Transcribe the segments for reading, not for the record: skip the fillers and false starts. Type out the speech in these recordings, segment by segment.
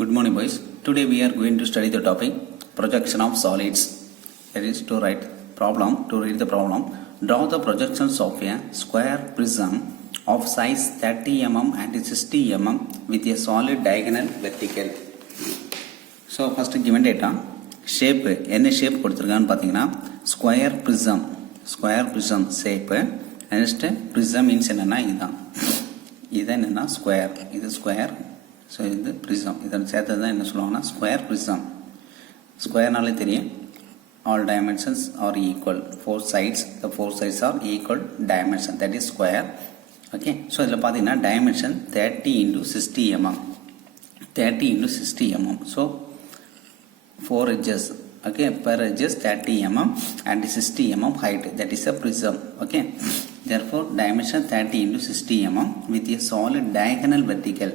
Good morning, boys. Today we are going to study the topic projection of solids. That is to read the problem. Draw the projections of a square prism of size 30 mm and 60 mm with a solid diagonal vertical. So first given data shape என்ன shape கொடுத்திருக்கான்னு பாத்தீங்கன்னா square prism shape. Next prism means என்னன்னா இது என்னன்னா square, இது square. So இது prism, இதன் சேர்த்தது தான் என்ன சொல்லுவாங்கன்னா ஸ்கொயர் ப்ரிசம். ஸ்கொயர்னாலே தெரியும் all dimensions are equal, four sides are equal dimension, that is square. Okay, so இதில் பார்த்தீங்கன்னா dimension 30 × 60 mm, 30 × 60 mm. So 4 edges, okay, per edges 30 mm and 60 mm height, that is a prism. Okay, therefore dimension 30 × 60 mm with a solid diagonal vertical.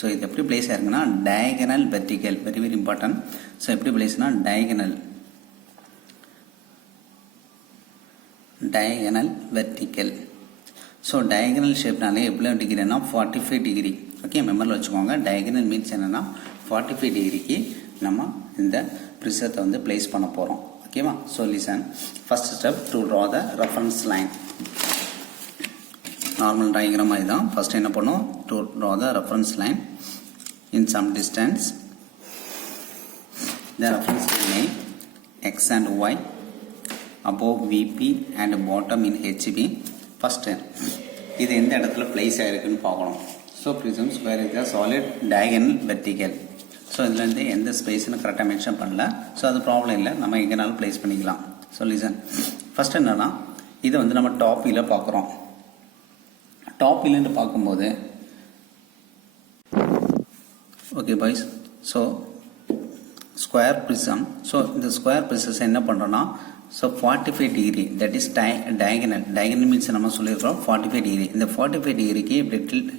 So இது எப்படி place ஆயிருக்குன்னா diagonal vertical, very very important. So எப்படி பிளேஸ்னா diagonal vertical. So diagonal ஷேப்னாலே எவ்வளோ டிகிரினா 45 degree. Okay, மெமரியில் வச்சுக்கோங்க. டயகனல் மீன்ஸ் என்னென்னா 45 டிகிரிக்கு நம்ம இந்த ப்ரிசத்தை வந்து பிளேஸ் பண்ண போகிறோம். ஓகேவா? So listen, first step to draw the reference line. Normal diagram மாதிரி தான். ஃபர்ஸ்ட் என்ன பண்ணும், to draw the reference line in some distance. The reference line x and y above VP and bottom in HB. First இது எந்த இடத்துல place ஆயிருக்குன்னு பார்க்கணும். So prism square is a solid diagonal vertical. So இதில் இருந்து எந்த ஸ்பேஸ்னு கரெக்டாக mention பண்ணல. ஸோ அது ப்ராப்ளம் இல்லை, நம்ம எங்கேனாலும் பிளேஸ் பண்ணிக்கலாம். ஸோ லிசன், ஃபர்ஸ்ட் என்னன்னா இதை வந்து நம்ம டாப் வியூல பார்க்குறோம். டாப் வியூலன்னு பார்க்கும்போது okay boys, so square prism. So இந்த ஸ்கொயர் ப்ரிசஸ் என்ன பண்ணுறோன்னா, so 45 degree, that is diagonal means நம்ம சொல்லியிருக்கிறோம் 45 டிகிரி. இந்த 45 டிகிரிக்கு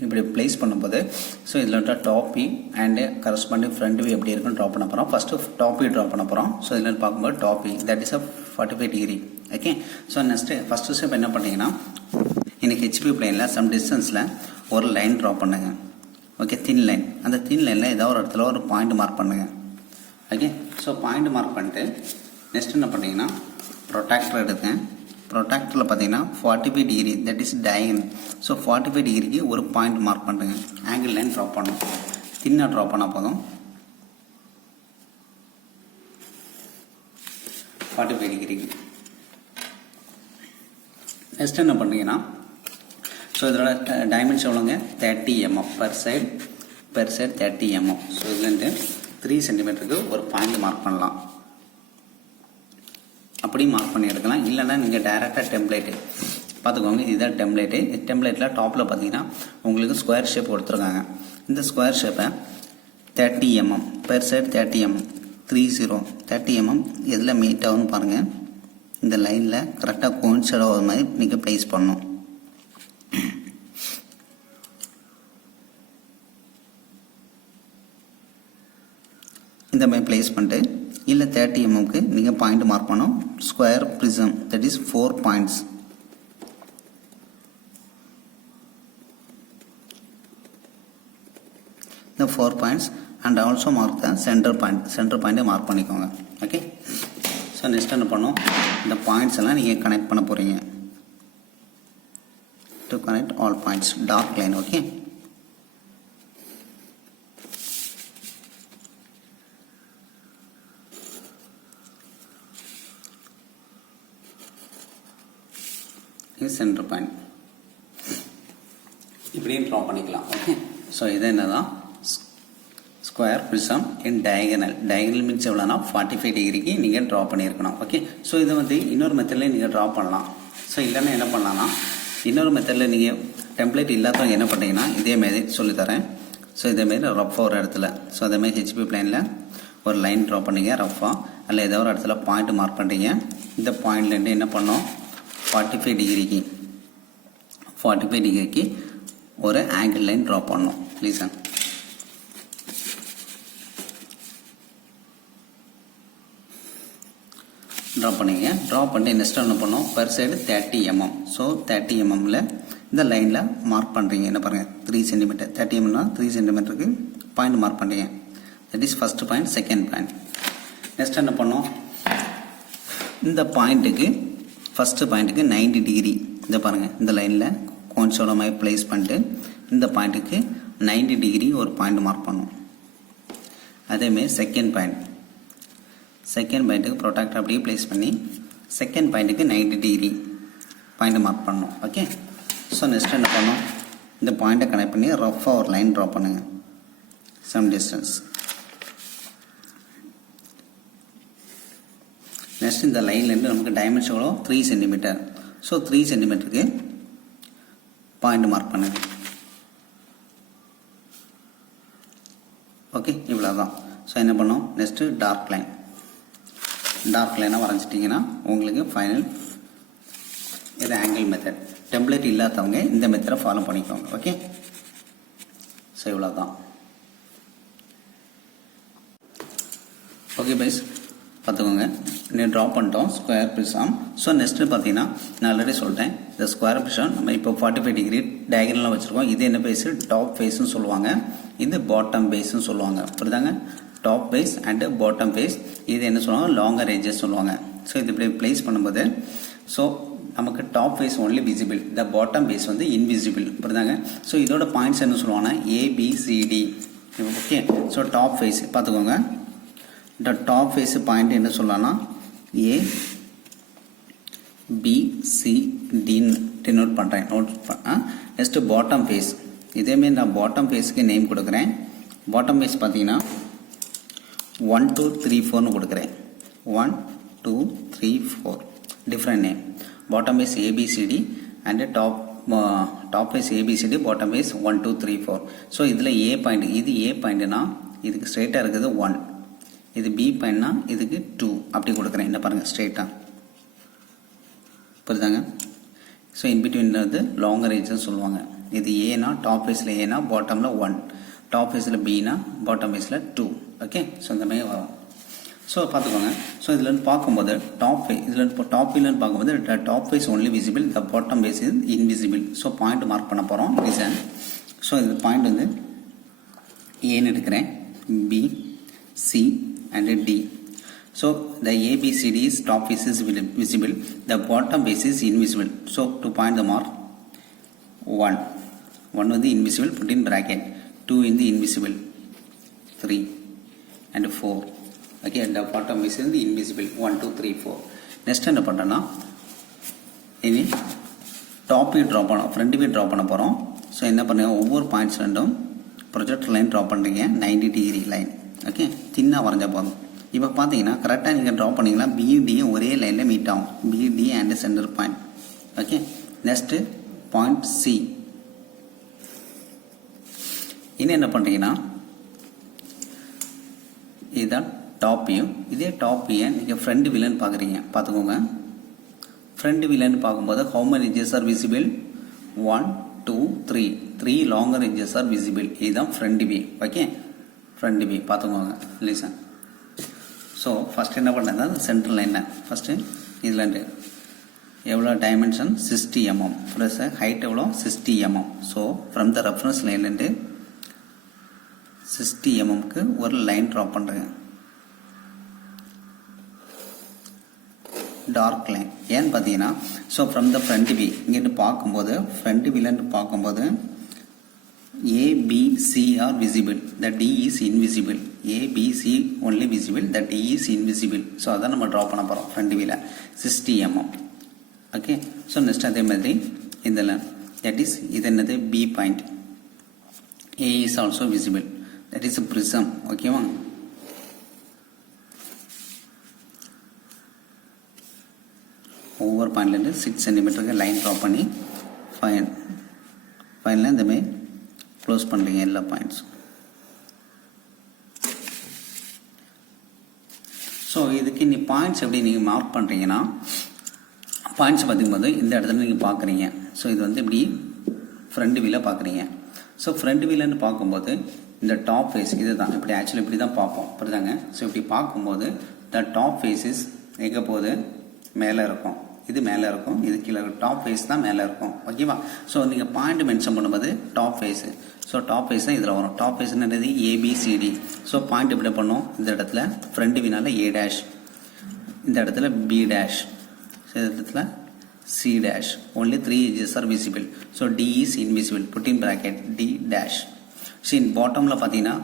இப்படி பிளேஸ் பண்ணும்போது ஸோ இதில் வந்து top view and corresponding front view எப்படி இருக்குன்னு ட்ரா பண்ண போகிறோம். ஃபஸ்ட்டு டாப் வியூ ட்ரா பண்ண போகிறோம். ஸோ இதில் பார்க்கும்போது top view that is 45 degree. Okay, so first step என்ன பண்ணீங்கன்னா, எனக்கு ஹெச்பி பிளேனில் சம் டிஸ்டன்ஸில் ஒரு லைன் ட்ரா பண்ணுங்க. Okay, thin line. அந்த தின் லைனில் ஏதாவது ஒரு இடத்துல ஒரு பாயிண்ட் மார்க் பண்ணுங்க. ஓகே, ஸோ பாயிண்ட் மார்க் பண்ணிட்டு நெக்ஸ்ட் என்ன பண்ணீங்கன்னா ப்ரொட்ராக்டர் எடுத்தேன். ப்ரொட்ராக்டரில் பார்த்தீங்கன்னா 45 degree, that is diagonal. So 45 டிகிரிக்கு ஒரு பாயிண்ட் மார்க் பண்ணுங்க. ஆங்கிள் லைன் ட்ரா பண்ணணும். தின்னாக ட்ரா பண்ணால் போதும். 45 டிகிரிக்கு நெக்ஸ்ட் என்ன பண்ணீங்கன்னா, ஸோ இதோட டைமென்ஷன் எவ்வளோங்க, 30 mm per side 30 mm. So இதுலேருந்து 3 சென்டிமீட்டருக்கு ஒரு பாயிண்ட் மார்க் பண்ணலாம். அப்படி மார்க் பண்ணி எடுக்கலாம். இல்லைன்னா நீங்கள் டைரெக்டாக டெம்ப்ளேட்டு பார்த்துக்கோங்க. இதுதான் டெம்ப்ளேட்டு. டெம்ப்ளேட்டில் டாப்பில் பார்த்தீங்கன்னா உங்களுக்கு ஸ்கொயர் ஷேப் கொடுத்துருக்காங்க. இந்த ஸ்கொயர் ஷேப்பை 30 mm per side 30 mm 30 mm எதில் மீட் ஆகுன்னு பாருங்கள். இந்த லைனில் கரெக்டாக கோயின்சைட் ஆகிற மாதிரி நீங்கள் ப்ளேஸ் பண்ணணும். இந்த மாதிரி பிளேஸ் பண்ணிட்டு இல்லை 30 mmக்கு நீங்கள் பாயிண்ட் மார்க் பண்ணோம். Square prism that is 4 points. இந்த 4 points and also mark the center பாயிண்ட்டை மார்க் பண்ணிக்கோங்க. ஓகே, ஸோ நெக்ஸ்ட் என்ன பண்ணோம், இந்த பாயிண்ட்ஸ் எல்லாம் நீங்கள் கனெக்ட் பண்ண போகிறீங்க. To connect all points dark line. Okay, center point இப்படியும் ட்ரா பண்ணிக்கலாம். ஓகே, ஸோ இது என்னதான் square prism in diagonal means எவ்வளோனா 45 டிகிரிக்கு நீங்கள் ட்ரா பண்ணியிருக்கணும். ஓகே, ஸோ இதை வந்து இன்னொரு மெத்தடில் நீங்கள் ட்ரா பண்ணலாம். ஸோ இல்லைன்னா என்ன பண்ணலாம்னா, இன்னொரு மெத்தடில் நீங்கள் டெம்ப்ளேட் இல்லாதவங்க என்ன பண்ணீங்கன்னா இதேமாரி சொல்லித்தரேன். ஸோ இதேமாரி ரஃபாக ஒரு இடத்துல, ஸோ அதேமாதிரி ஹெச்பி பிளைனில் ஒரு லைன் ட்ரா பண்ணிங்க ரஃபாக, அதில் ஏதோ ஒரு இடத்துல பாயிண்ட் மார்க் பண்ணுறீங்க. இந்த பாயிண்ட்லேருந்து என்ன பண்ணோம், 45 டிகிரிக்கு ஒரு ஆங்கிள் லைன் ட்ரா பண்ணணும். லிசன், ட்ரா பண்ணிங்க. ட்ரா பண்ணிட்டு நெக்ஸ்ட் என்ன பண்ணோம், பெர் சைடு 30 mm. ஸோ 30 mmல இந்த லைனில் மார்க் பண்ணுறீங்க. என்ன பாருங்கள், 3 சென்டிமீட்டர் 30 mmனா 3 சென்டிமீட்டருக்கு பாயிண்ட் மார்க் பண்ணுறீங்க. That is first point. Second point next என்ன பண்ணோம், இந்த பாயிண்ட்டுக்கு ஃபஸ்ட்டு பாயிண்ட்டுக்கு 90 டிகிரி இதை பாருங்கள் இந்த லைனில் கோன்ஸோட மாதிரி ப்ளேஸ் பண்ணிட்டு இந்த பாயிண்ட்டுக்கு 90 டிகிரி ஒரு பாயிண்ட் மார்க் பண்ணும். அதேமாரி செகண்ட் பாயிண்ட்டுக்கு ப்ரொடாக்டர் அப்படியே ப்ளேஸ் பண்ணி செகண்ட் பாயிண்ட்டுக்கு 90 டிகிரி பாயிண்ட் மார்க் பண்ணணும். ஓகே, ஸோ நெக்ஸ்ட் என்ன பண்ணோம், இந்த பாயிண்ட்டை கனெக்ட் பண்ணி ரஃபாக ஒரு லைன் ட்ரா பண்ணுங்கள் சம் டிஸ்டன்ஸ். நெக்ஸ்ட் இந்த லைன்லேருந்து நமக்கு டைமென்ஷன் எவ்வளோ 3 சென்டிமீட்டர். ஸோ 3 சென்டிமீட்டருக்கு பாயிண்ட் மார்க் பண்ணுங்க. ஓகே, இவ்வளோ தான். ஸோ என்ன பண்ணோம், நெக்ஸ்ட்டு டார்க் லைனாக வரைஞ்சிட்டிங்கன்னா உங்களுக்கு ஃபைனல் இது ஆங்கிள் மெத்தட். டெம்ப்ளேட் இல்லாதவங்க இந்த மெத்தடை ஃபாலோ பண்ணிக்கோங்க. ஓகே, ஸோ இவ்வளோ தான். ஓகே பைஸ், பார்த்துக்கோங்க, இன்னும் ட்ரா பண்ணிட்டோம் ஸ்கொயர் ப்ரிசம். ஸோ நெக்ஸ்ட்டு பார்த்தீங்கன்னா நான் ஆல்ரெடி சொல்லிட்டேன், இந்த ஸ்கொயர் ப்ரிசம் நம்ம இப்போ 45 டிகிரி டயகனலாக வச்சுருக்கோம். இது என்ன பேஸு, டாப் ஃபேஸ்ன்னு சொல்லுவாங்க, இது பாட்டம் பேஸ்ன்னு சொல்லுவாங்க. புரியுதாங்க, top base and bottom base. இது என்ன சொல்லுவாங்க, லாங்கர் எட்ஜஸ் சொல்லுவாங்க. ஸோ இது இப்படி பிளேஸ் பண்ணும்போது ஸோ நமக்கு top face only visible, the bottom base வந்து இன்விசிபிள். புரியுதாங்க. ஸோ இதோட பாயிண்ட்ஸ் என்ன சொல்லுவாங்கன்னா ABCD. Okay, so top face பார்த்துக்கோங்க, இந்த டாப் ஃபேஸ் பாயிண்ட் என்ன சொல்லலாம்னா ABCDன்னு டினோட் பண்ணுறேன். நெக்ஸ்ட்டு பாட்டம் ஃபேஸ், இதேமாரி நான் பாட்டம் ஃபேஸுக்கு நேம் கொடுக்குறேன். பாட்டம் ஃபேஸ் பார்த்தீங்கன்னா 1 2 3 4ன்னு கொடுக்குறேன். 1 2 3 4 different name. Bottom face ABCD and top face ABCD, bottom face 1 2 3 4. So இதில் A பாயிண்ட், இது A பாயிண்ட்னா இதுக்கு ஸ்ட்ரெயிட்டாக இருக்குது 1, இது B பாயிண்ட்னா இதுக்கு 2 அப்படி கொடுக்குறேன். என்ன பாருங்கள் ஸ்ட்ரெயிட்டாக, புரியுதாங்க. ஸோ இன்பிட்வீன் வந்து லாங்கர் ஏஜ்னு சொல்லுவாங்க. இது ஏனா டாப் ஃபேஸில் ஏனா பாட்டமில் 1, டாப் ஃபேஸில் பினா பாட்டம் ஃபேஸில் 2. ஓகே, ஸோ இந்த மாதிரி வரும். ஸோ பார்த்துக்கோங்க, ஸோ இதில் பார்க்கும்போது டாப் ஃபேஸ், இதில் இப்போ டாப் இல்லைன்னு பார்க்கும்போது top face only visible, the bottom face is invisible. So point mark பண்ண போகிறோம் ரீசன். ஸோ இது பாயிண்ட் வந்து ஏன்னு எடுக்கிறேன், B C and D. So the ABCD is top face is visible, the bottom face is invisible. So to point the mark 1 வந்து invisible, put in bracket, 2 in the invisible, 3 and 4. Okay, the bottom face is the invisible, 1 2 3 4. Next என்ன பண்ணுறேன்னா இனி top view draw பண்ணோம், front view draw பண்ண போகிறோம். So என்ன பண்ணுங்க, ஒவ்வொரு பாயிண்ட்ஸ் ரெண்டும் ப்ரொஜெக்டர் லைன் ட்ரா பண்ணுறீங்க, 90 டிகிரி லைன். ஓகே, தின்னாக வரைஞ்ச போதும். இப்போ பார்த்தீங்கன்னா கரெக்டாக நீங்கள் ட்ரா பண்ணிங்கன்னா BDயும் ஒரே லைனில் மீட் ஆகும், BD and centre point. Okay, next point C. இன்னும் என்ன பண்ணுறீங்கன்னா இதுதான் டாப் வியூ. இதே டாப் வியூ நீங்கள் ஃப்ரண்ட் வியூன்னு பார்க்குறீங்க. பார்த்துக்கோங்க, ஃப்ரண்ட் வியூன்னு பார்க்கும்போது how many edges are visible, 1 2 3 longer edges are visible. இதுதான் front view. Okay, front view பார்த்துக்கோங்க, லிசன். ஸோ ஃபஸ்ட் என்ன பண்ணுறதா, சென்ட்ரல் லைனில் ஃபஸ்ட்டு இதில் எவ்வளோ டைமென்ஷன் 60 mm ப்ளஸ் ஹைட் எவ்வளோ 60 mm. So from the reference லைன்லேருந்து 60 mmக்கு ஒரு லைன் ட்ரா பண்ணுறேங்க, டார்க் லைன். ஏன்னு பார்த்தீங்கன்னா so from the front view இங்கிட்டு பார்க்கும்போது, ஃப்ரண்ட் வியூலேருந்து பார்க்கும்போது ABC are visible, the D is invisible. ABC only visible, the D is invisible. So அதான் நம்ம ட்ரா பண்ண போகிறோம் ஃப்ரண்ட் வியூவில் 60 mm. ஓகே, ஸோ நெக்ஸ்ட் அதே மாதிரி இதில் தட் இஸ் இது என்னது B point, A is also visible, that is a prism. ஓகேவா, ஒவ்வொரு பாயிண்ட்லேருந்து 6 சென்டிமீட்டருக்கு லைன் ட்ரா பண்ணி ஃபைனலாக இந்த மாதிரி க்ளோஸ் பண்ணுறீங்க எல்லா பாயிண்ட்ஸும். ஸோ இதுக்கு நீ பாயிண்ட்ஸ் எப்படி நீங்கள் மார்க் பண்ணுறீங்கன்னா, பாயிண்ட்ஸ் பார்க்கும்போது இந்த இடத்துல நீங்கள் பார்க்குறீங்க. ஸோ இது வந்து இப்படி ஃப்ரண்ட் வியூவில் பார்க்குறீங்க. ஸோ ஃப்ரண்ட் வியூலன்னு பார்க்கும்போது இந்த டாப் ஃபேஸ் இது தான், இப்படி ஆக்சுவலி இப்படி தான் பார்ப்போம், புரியுதாங்க. ஸோ இப்படி பார்க்கும்போது த டாப் ஃபேஸ் இஸ் எங்கே போகுது, மேலே இருக்கும். இது மேலே இருக்கும், இது கீழே இருக்கும். டாப் ஃபேஸ் தான் மேலே இருக்கும். ஓகேவா? ஸோ நீங்கள் பாயிண்ட் மென்ஷன் பண்ணும்போது top face. So top face தான் இதில் வரும். டாப் ஃபேஸ் என்னது? ஏபிசிடி. ஸோ பாயிண்ட் எப்படி பண்ணோம்? இந்த இடத்துல ஃப்ரண்ட் வினால ஏ டேஷ், இந்த இடத்துல பி டேஷ், இந்த இடத்துல C dash. only 3 edges are visible. so D is invisible. put in bracket D dash. see in bottomல பார்த்தீங்கன்னா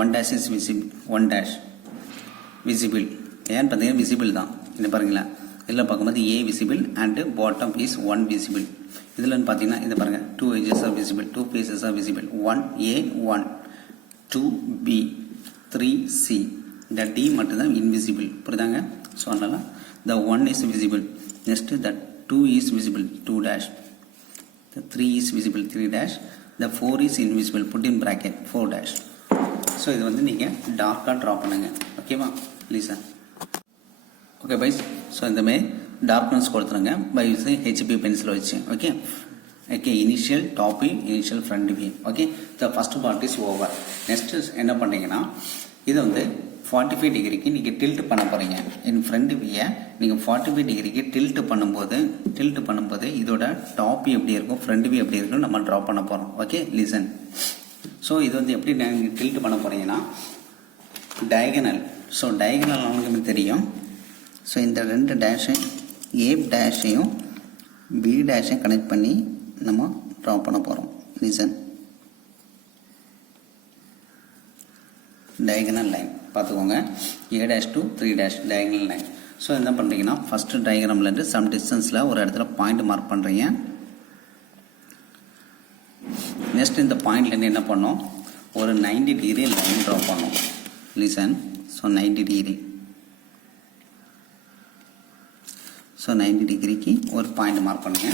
1 dash is visible, 1 dash visible. ஏன்னு பார்த்தீங்கன்னா visible தான். இந்த பாருங்களா, இதில் பார்க்கும்போது A visible and bottom is 1 visible. இதில் பார்த்தீங்கன்னா இந்த பாருங்க 2 edges are visible, 2 faces are visible. 1A 1, 2B, 3C. இந்த D மட்டும்தான் invisible. புரியுதாங்க? ஸோ அதனால the 1 is visible. next the 2 is visible, 2 dash. the 3 is visible, 3 dash. the 4 is invisible. put in bracket 4 dash. So இது வந்து நீங்கள் டார்க்காக draw பண்ணுங்க. ஓகேவா? ப்ளீஸா. Okay byes. So இந்தமாதிரி டார்க்னஸ் கொடுத்துருங்க பை யூஸிங் ஹெச்பி பென்சில் வச்சு. Okay okay. Initial top view, initial front view. Okay, the first part is over. Next என்ன பண்ணுறீங்கன்னா, இதை வந்து 45 டிகிரிக்கு நீங்கள் டில்ட் பண்ண போகிறீங்க. என் ஃப்ரண்ட் வியூயை நீங்கள் 45 டிகிரிக்கு டில்ட் பண்ணும்போது இதோட டாப் வியூ எப்படி இருக்கும், ஃப்ரண்ட் வியூ எப்படி இருக்கும் நம்ம ட்ரா பண்ண போகிறோம். Okay, listen. ஸோ இது வந்து எப்படி நீங்கள் டில்ட் பண்ண போகிறீங்கன்னா, டயகனல். ஸோ டயகனல் நமக்கு தெரியும். ஸோ இந்த 2 டேஷை, ஏ டேஷையும் பி டேஷையும் கனெக்ட் பண்ணி நம்ம ட்ரா பண்ண போகிறோம். லிசன். டயகனல் லைன் பார்த்துக்கோங்க. A dash to 3 dash diagonal line. So என்ன பண்ணுறீங்கன்னா, ஃபஸ்ட்டு டயக்ராம்லேருந்து சம் டிஸ்டன்ஸில் ஒரு இடத்துல பாயிண்ட் மார்க் பண்ணுறீங்க. நெக்ஸ்ட் இந்த பாயிண்ட்லேருந்து என்ன பண்ணோம், ஒரு 90 டிகிரி லைன் ட்ரா பண்ணோம். லிசன். So 90 degree. ஸோ 90 டிகிரிக்கு ஒரு பாயிண்ட் மார்க் பண்ணுங்க.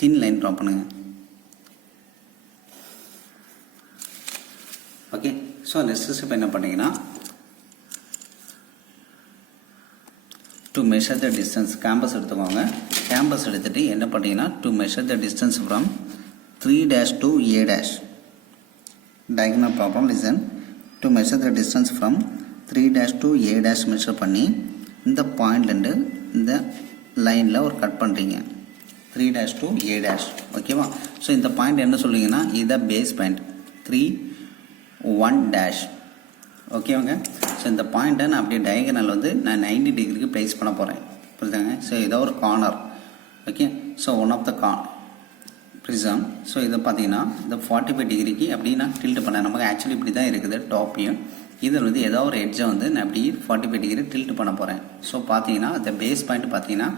தின் லைன் ட்ரா பண்ணுங்க. ஓகே. ஸோ நெக்ஸ்ட் ஸ்டெப் என்ன பண்ணீங்கன்னா, to measure the distance, campus எடுத்துக்கோங்க. கேம்பஸ் எடுத்துகிட்டு என்ன பண்ணீங்கன்னா, to measure the distance from 3 dash to A dash. Diagonal problem. Listen. To measure the distance from 3 dash to A dash measure பண்ணி இந்த பாயிண்ட்லேருந்து இந்த லைனில் ஒரு கட் பண்ணுறீங்க. 3 டேஷ் டு ஏ டேஷ். ஓகேவா? ஸோ இந்த பாயிண்ட் என்ன சொல்லுவீங்கன்னா, இதான் பேஸ் பாயிண்ட் 3 1 டேஷ். ஓகேவாங்க? ஸோ இந்த பாயிண்ட்டை நான் அப்படியே டயகனல் வந்து நான் 90 டிகிரிக்கு ப்ளேஸ் பண்ண போகிறேன். புரியுதாங்க? ஸோ ஏதோ ஒரு corner. Okay. So one of the prism. So இதை பார்த்தீங்கன்னா இந்த 45 டிகிரிக்கு அப்படி நான் டில்ட் பண்ணேன். நமக்கு ஆக்சுவலி இப்படி தான் இருக்குது டாப்பையும். இதில் வந்து ஏதோ ஒரு எட்ஜை வந்து நான் அப்படி 45 டிகிரி டில்ட் பண்ண போகிறேன். ஸோ பார்த்தீங்கன்னா இந்த பேஸ் பாயிண்ட் பார்த்தீங்கன்னா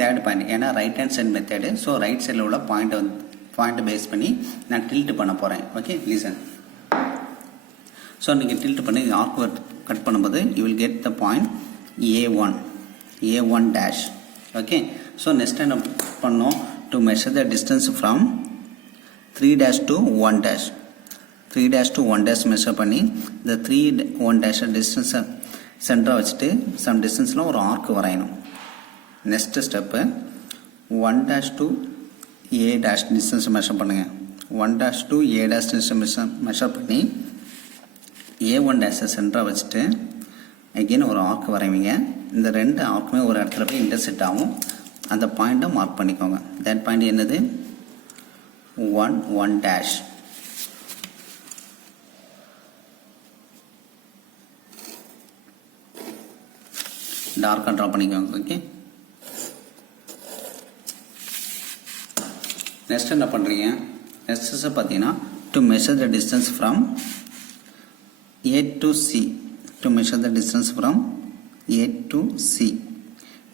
தேர்ட் பாயிண்ட், ஏன்னா right hand side method. So right சைடில் உள்ள பாயிண்ட்டை பேஸ் பண்ணி நான் டில்ட் பண்ண போகிறேன். Okay, listen. ஸோ நீங்கள் டில்ட் பண்ணி ஆர்க் கட் பண்ணும்போது you will get the point A1 dash. Okay. So next என்ன பண்ணோம், to measure the distance from 3 dash to 1 dash. 3 dash to 1 dash measure பண்ணி இந்த 3 1 டேஷ் டிஸ்டன்ஸை சென்டராக வச்சுட்டு சம் டிஸ்டன்ஸில் ஒரு ஆர்க் வரையணும். Next step 1 dash to A dash டிஸ்டன்ஸை மெஷர் பண்ணுங்கள். 1 dash to A dash distance measure பண்ணி A1 டேஷை சென்டராக வச்சுட்டு அகெயின் ஒரு ஆர்க் வரைவீங்க. இந்த 2 ஆர்க்குமே ஒரு இடத்துல போய் இன்டர்செக்ட் ஆகும். அந்த பாயிண்ட்டை மார்க் பண்ணிக்கோங்க. தட் பாயிண்ட் என்னது, 1 டேஷ். டார்க்காக ட்ரா பண்ணிக்கோங்க. ஓகே. நெக்ஸ்ட் என்ன பண்ணுறீங்க, நெக்ஸ்ட் பார்த்தீங்கன்னா to measure the distance from A to C. To measure the distance from A to C.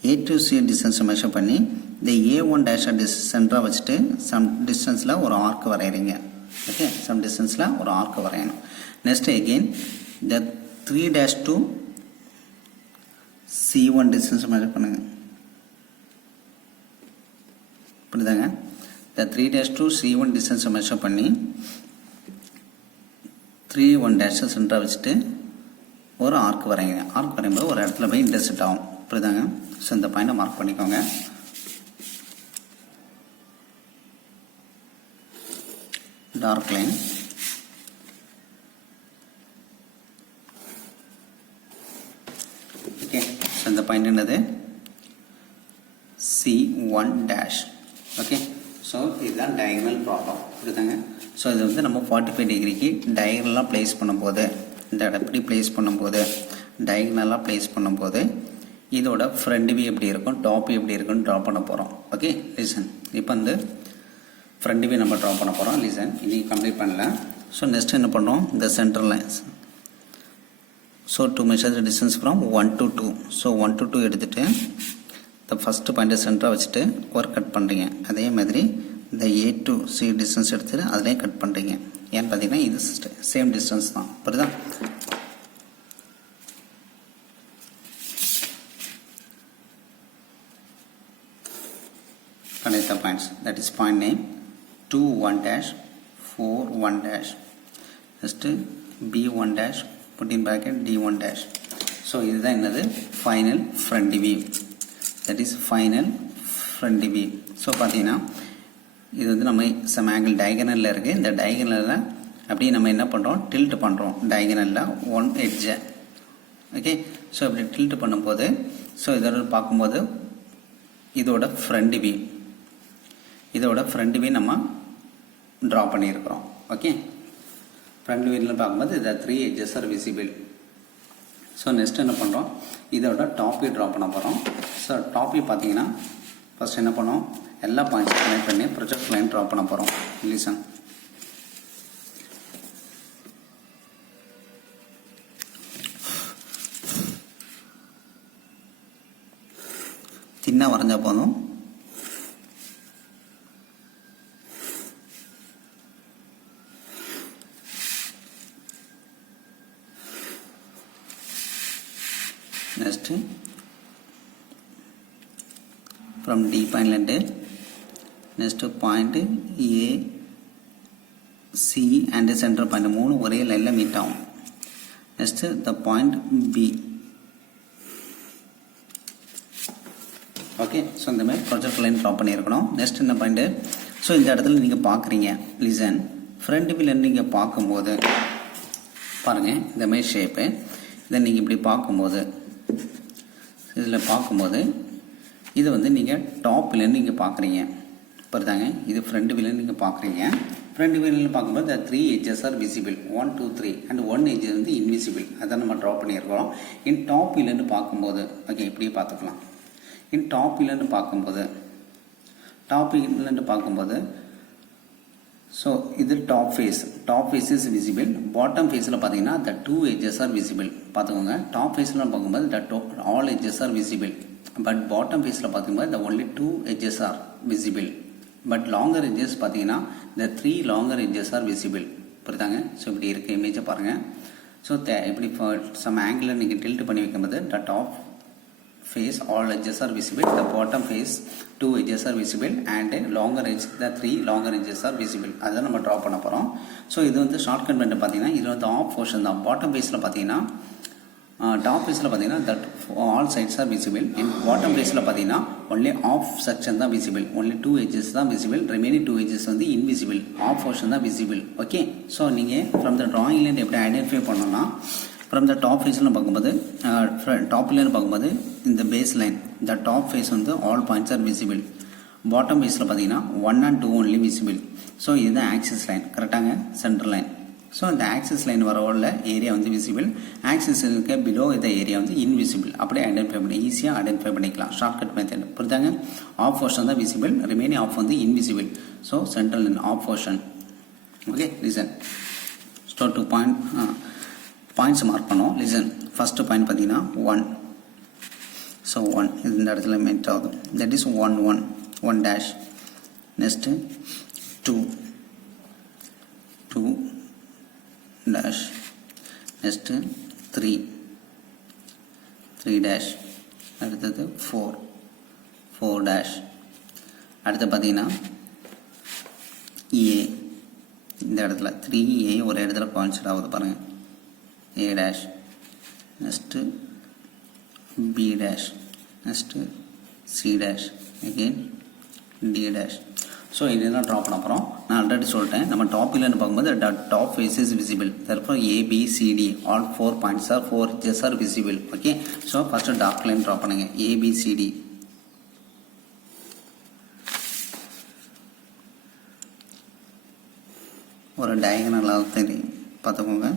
A to C distance measure பண்ணி இந்த A1 dash சென்டராக வச்சுட்டு சம் டிஸ்டன்ஸில் ஒரு ஆர்க் வரைகிறீங்க. ஓகே, சம் டிஸ்டன்ஸில் ஒரு ஆர்க் வரையணும். நெக்ஸ்ட் அகெயின் இந்த 3 dash to C1 distance measure பண்ணுங்க. புரியுதாங்க? இந்த 3 dash to C1 டிஸ்டன்ஸை மெஷர் பண்ணி 3 1 டேஷை சென்டராக வச்சுட்டு ஒரு ஆர்க் வரைங்க. ஆர்க் வரையும்போது ஒரு இடத்துல போய் இன்டர்செக்ட் ஆகும். புரியுதாங்க? ஸோ இந்த பாயிண்டை மார்க் பண்ணிக்கோங்க. Dark line. ஓகே. ஸோ இந்த பாயிண்ட் என்னது C1 dash. ஓகே, ஸோ இதுதான் டயகனல் ப்ராப்ளம் இருக்குதாங்க. ஸோ இது வந்து நம்ம 45 டிகிரிக்கு டயகனலாக ப்ளேஸ் பண்ணும்போது, இந்த எப்படி ப்ளேஸ் பண்ணும்போது டயகனலாக ப்ளேஸ் பண்ணும்போது இதோட ஃப்ரண்ட் வியூ எப்படி இருக்கும், டாப் வியூ எப்படி இருக்குன்னு ட்ரா பண்ண போகிறோம். Okay, listen. இப்போ வந்து ஃப்ரண்ட் வியூ நம்ம ட்ரா பண்ண போகிறோம். லிசன், இன்னைக்கு கம்ப்ளீட் பண்ணல. ஸோ நெக்ஸ்ட் என்ன பண்ணுறோம், இந்த centre lines. So to measure the distance from 1 to 2. So 1 to 2 எடுத்துகிட்டு இந்த ஃபஸ்ட்டு பாயிண்ட்டை சென்டராக வச்சுட்டு ஒரு கட் பண்ணுறீங்க. அதே மாதிரி இந்த A to C டிஸ்டன்ஸ் எடுத்துகிட்டு அதிலே கட் பண்ணுறீங்க. ஏன்னு பார்த்தீங்கன்னா இது சேம் டிஸ்டன்ஸ் தான். புரியுதா? connect the points. That is point name 2 1 dash 4 1 dash. Next B1 dash put in bracket D1 dash. So இதுதான் என்னது final front view. That is final front view. So பார்த்தீங்கன்னா இது வந்து நம்ம சம் ஆங்கிள் டயகனலில் இருக்குது. இந்த டயகனலில் அப்படியே நம்ம என்ன பண்ணுறோம், டில்ட் பண்ணுறோம் டயகனலில் ஒன் எட்ஜை. ஓகே, ஸோ இப்படி டில்ட் பண்ணும்போது ஸோ இதோட பார்க்கும்போது இதோட ஃப்ரண்ட் வியூ, இதோட ஃப்ரண்ட் வியூ நம்ம ட்ரா பண்ணியிருக்கிறோம். ஓகே, ஃப்ரண்ட் வியூவில் பார்க்கும்போது இந்த 3 edges are visible. So next என்ன பண்ணுறோம், இதோட டாப் வியூ ட்ரா பண்ண போகிறோம். ஸோ டாப் வியூ பார்த்தீங்கன்னா ஃபஸ்ட் என்ன பண்ணோம், எல்லா பாயிண்ட்ஸும் கனெக்ட் பண்ணி ப்ரொஜெக்ட் லைன் ட்ரா பண்ண போகிறோம். லிசன். தின்னா வரைஞ்சா போதும். Next from D point லண்டு next point A C and center point மூணு ஒரே லைன்ல மீட் ஆகும். next the point B. Okay, so இந்த மாதிரி ப்ரொஜெக்ட் லைன் ட்ரா பண்ணியிருக்கணும். நெக்ஸ்ட் என்ன பாயிண்ட்டு, ஸோ இந்த இடத்துல நீங்கள் பார்க்குறீங்க. லிசன், ஃப்ரண்ட் வியூவில் நீங்கள் பார்க்கும்போது பாருங்கள் இந்த மாதிரி ஷேப்பு. இதை நீங்கள் இப்படி பார்க்கும்போது இதில் பார்க்கும்போது இது வந்து நீங்கள் டாப்லேருந்து நீங்கள் பார்க்குறீங்க. புரியுதாங்க, இது ஃப்ரண்ட் வியூவில் நீங்கள் பார்க்குறீங்க. ஃப்ரண்ட் வியூவில் பார்க்கும்போது the 3 edges are visible 1 2 3 and 1 edge வந்து இன்விசிபிள். அதை நம்ம ட்ரா பண்ணியிருக்கிறோம். இன் டாப் வியூலேருந்து பார்க்கும்போது ஓகே இப்படியே பார்த்துக்கலாம். இன் டாப் வியூலேருந்து பார்க்கும்போது ஸோ இது top face is visible. Bottom ஃபேஸில் பார்த்தீங்கன்னா the 2 edges are visible. பார்த்துக்கோங்க, டாப் ஃபேஸில் பார்க்கும்போது all edges are visible. But bottom ஃபேஸில் பார்க்கும்போது the only 2 edges are visible. But longer edges பார்த்தீங்கன்னா the 3 longer edges are visible. புரியுதாங்க? ஸோ இப்படி இருக்க இமேஜை பாருங்கள். ஸோ இப்படி சம் ஆங்கிளில் நீங்கள் டில்ட் பண்ணி வைக்கும்போது the top face all edges are visible, the bottom face 2 edges are visible and longer edge the 3 longer edges are visible. அதான் நம்ம ட்ரா பண்ண போகிறோம். ஸோ இது வந்து ஷார்ட்கட் பண்ணிட்டு பார்த்தீங்கன்னா இது வந்து ஆஃப் போர்ஷன் தான். பாட்டம் ஃபேஸில் பார்த்தீங்கன்னா டாப் ஃபேஸில் பார்த்தீங்கன்னா that all sides are visible. In bottom ஃபேஸில் பார்த்தீங்கன்னா ஒன்லி ஆஃப் செக்ஷன் தான் விசிபிள், ஒன்லி 2 edges தான் விசிபிள், ரிமைனிங் 2 edges வந்து இன்விசிபிள், ஆஃப் போர்ஷன் தான் விசிபிள். ஓகே, ஸோ நீங்கள் ஃப்ரம் த ட்ராயிங்லேருந்து எப்படி ஐடென்டிஃபை பண்ணோம்னா ஃப்ரம் த டாப் ஃபேஸில் பார்க்கும்போது டாப்லேருந்து பார்க்கும்போது இந்த base line the top face வந்து all points are visible. Bottom ஃபேஸில் பார்த்தீங்கன்னா 1 and 2 ஒன்லி விசிபிள். ஸோ இதுதான் ஆக்சிஸ் லைன், கரெக்டாங்க, சென்டர் லைன். ஸோ இந்த ஆக்சிஸ் லைன் வர உள்ள ஏரியா வந்து விசிபிள், ஆக்சிஸ் இருக்க பிலோ இந்த ஏரியா வந்து இன்விசிபிள். அப்படியே ஐடென்டிஃபை பண்ணி ஈஸியாக ஐடென்டிஃபை பண்ணிக்கலாம் ஷார்ட்கட் மெத்தட். புரிஞ்சாங்க, ஆஃப் போர்ஷன் தான் விசிபிள், ரிமைனிங் ஆஃப் வந்து invisible. So central line half portion. Okay, listen. So 2 points mark பண்ணோம். லிசன், ஃபஸ்ட்டு பாயிண்ட் பார்த்தீங்கன்னா 1. ஸோ 1 இந்த இடத்துல மென்ட் ஆகுது. That is 1 dash. Next 2 dash. Next 3 dash. அடுத்தது 4 dash. அடுத்து பார்த்தீங்கன்னா A இந்த இடத்துல 3A ஒரு இடத்துல கான்செப்ட் ஆகுது பாருங்கள். A dash. Next B dash. Next C dash. again D dash. So இதெல்லாம் ட்ரா பண்ண அப்புறம் நான் ஆல்ரெடி சொல்லிட்டேன் நம்ம டாப் இல்லைன்னு பார்க்கும்போது top face is visible therefore ABCD all 4 points are 4 edges are visible okay so first dark line draw பண்ணுங்க ABCD ஒரு டயகனலாக தெரியும் பார்த்துக்கோங்க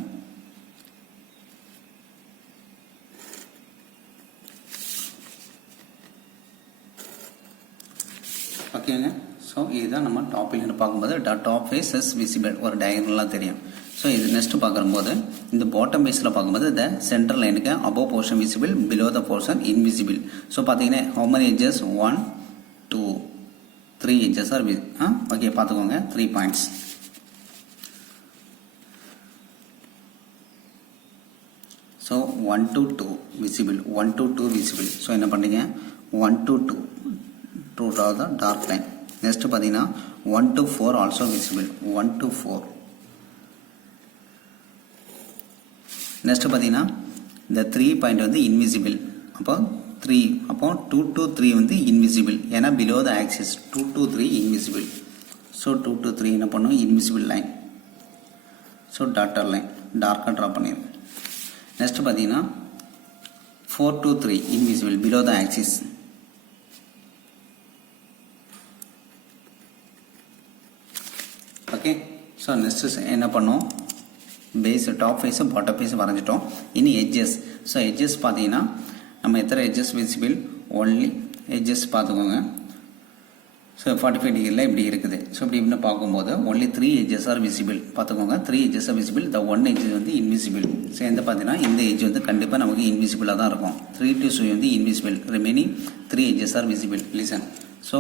ஓகேங்க ஸோ இதுதான் நம்ம டாப்பில் பார்க்கும்போது டாப் ஃபேஸ் இஸ் விசிபிள் ஒரு டயகனலாக தெரியும் ஸோ இது நெக்ஸ்ட் பார்க்கும்போது இந்த பாட்டம் ஃபேஸில் பார்க்கும்போது இந்த சென்டர் லைனுக்கு above portion visible below the portion invisible so பார்த்தீங்கன்னா how many edges 1 2 3 edges are okay பார்த்துக்கோங்க 3 points so 1 to 2 visible 1 to 2 visible so என்ன பண்ணுறீங்க 1 to 2 to draw the dark line. Next பார்த்தீங்கன்னா 1 to 4 also visible 1 to 4. Next பார்த்தீங்கன்னா இந்த 3 point வந்து invisible அப்போ 3 அப்போ 2 to 3 வந்து invisible ஏன்னா below the axis 2 to 3 invisible. So 2 to 3 என்ன பண்ணும் invisible line. So dotted line dark draw பண்ணிடும். Next பார்த்தீங்கன்னா 4 to 3 invisible below the axis. Okay so next என்ன பண்ணோம் base top face bottom face வரைஞ்சிட்டோம் இனி எட்ஜஸ் ஸோ எட்ஜஸ் பார்த்தீங்கன்னா நம்ம எத்தனை எட்ஜஸ் விசிபிள் ஒன்லி எட்ஜஸ் பார்த்துக்கோங்க ஸோ 45 டிகிரியில் இப்படி இருக்குது ஸோ இப்படி இப்படின்னு பார்க்கும்போது ஒன்லி 3 எட்ஜஸ் ஆர் விசிபிள் பார்த்துக்கோங்க 3 edges are visible the 1 edge வந்து இன்விசிபிள் ஸோ எந்த பார்த்தீங்கன்னா இந்த எட்ஜ் வந்து கண்டிப்பாக நமக்கு இன்விசிபிளாக தான் இருக்கும் 3 to 3 வந்து invisible remaining 3 edges are visible listen so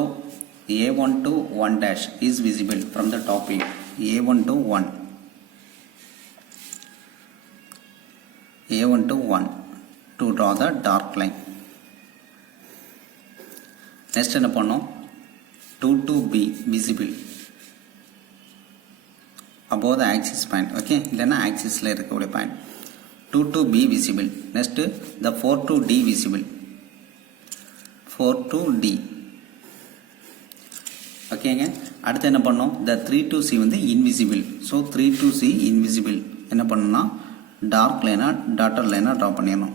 A1 to 1 dash is visible from the top view. A1 to 1. A1 to 1 to draw the dark line. Next என்ன பண்ணோம் 2 to B visible above the axis point. Okay, இல்லைன்னா axisல இருக்கக்கூடிய point. 2 to B visible. Next the 4 to D visible. 4 to D. ஓகேங்க அடுத்து என்ன பண்ணோம் the 3 to C வந்து invisible so 3 to C invisible என்ன பண்ணணும்னா டார்க் லைனாக டாட்டர் லைனாக ட்ரா பண்ணிடணும்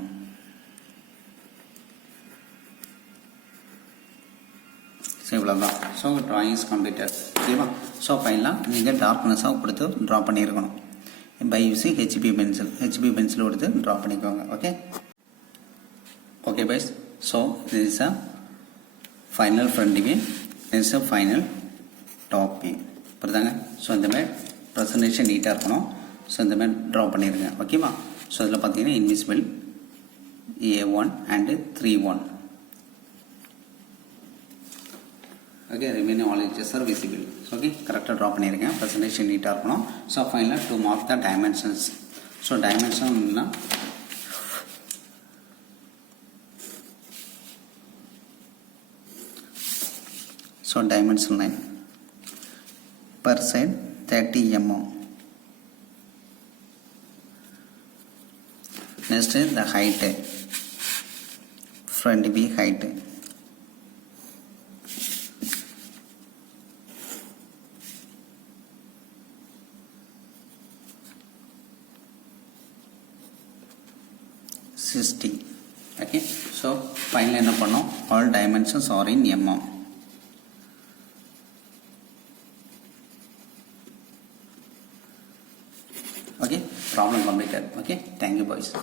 ஸோ இவ்வளோதான் ஸோ ட்ராயிங் இஸ் கம்ப்ளீட்டட் ஓகேவா ஸோ ஃபைனலாக நீங்கள் டார்க்னஸாக கொடுத்து ட்ரா பண்ணியிருக்கணும் பை யூஸிங் ஹெச்பி பென்சில் கொடுத்து ட்ரா பண்ணிக்கோங்க okay okay byes so this is a final front view this is a final top view புரியுதாங்க ஸோ இந்த மாதிரி ப்ரெசன்டேஷன் நீட்டாக இருக்கணும் ஸோ இந்த மாதிரி ட்ரா பண்ணிடுங்க ஓகேவா ஸோ இதில் பார்த்தீங்கன்னா invisible A1 and 3-1 okay remaining all edges are visible okay கரெக்டாக ட்ரா பண்ணிடுங்க ப்ரெசன்டேஷன் நீட்டாக இருக்கணும் ஸோ ஃபைனலாக to mark the dimensions so டைமென்ஷன்னா so dimension line per side 30 mm. Next is the height front view height okay so finally என்ன பண்ணோம் all dimensions are in mm. Okay, problem completed. Okay, thank you boys.